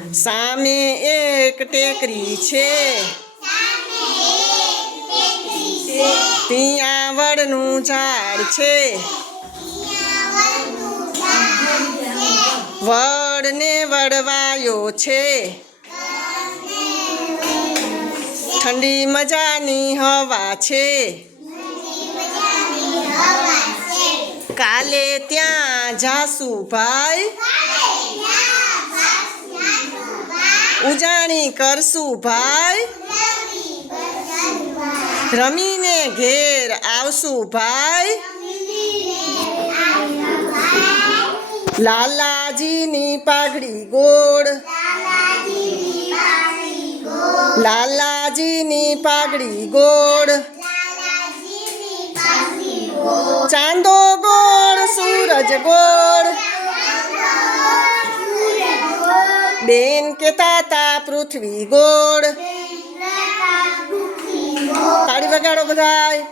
સામે એક ટેકરી છે, ત્યાં વડનું ઝાડ છે, વડને વડવાયો છે, ઠંડી મજાની હવા છે, કાલે ત્યાં જાસુ ભાઈ, ઉજાણી કરશું ભાઈ, રમીને ઘેર આવશું ભાઈ, લાલાજીની પાઘડી ગોળ, લાલાજીની પાઘડી ગોળ, ચાંદો ગોળ સૂરજ ગોળ, બેન કેતા તા પૃથ્વી ગોળ. તાળી વગાડો બધાય.